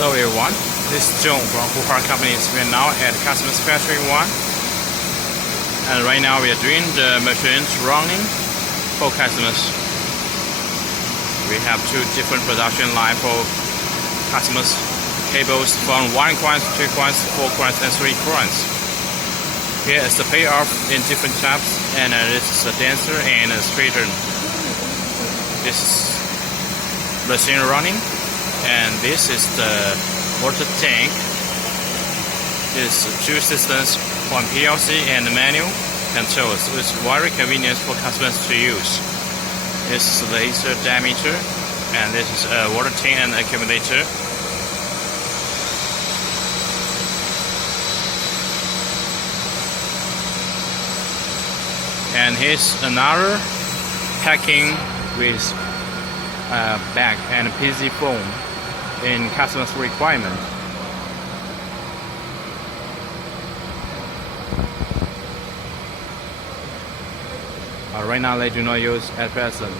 Hello everyone, this is John from Hupar Companies. We are now at customer's factory 1, and right now we are doing the machines running for customers. We have 2 different production lines for customers. Cables from 1 coins, 2 coins, 4 coins and 3 coins. Here is the payoff in different types, and this is a denser and a straighter. This is machine running. And this is the water tank. It's 2 systems, one PLC and manual controls. It's very convenient for customers to use. This is the laser diameter, and this is a water tank and accumulator. And here's another packing with bag and PC foam in customer's requirement. Right now they do not use at present.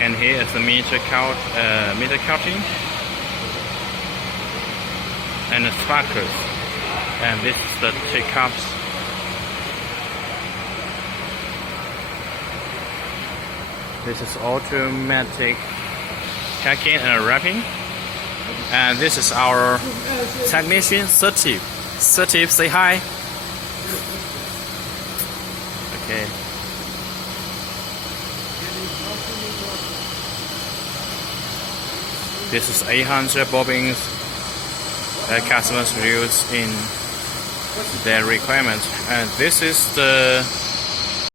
And here is the meter counting and the trackers. And this is the teacups. This is automatic packing and wrapping. And this is our technician, Steve. Steve, say hi. Okay. This is 800 bobbins that customers use in their requirements. And this is the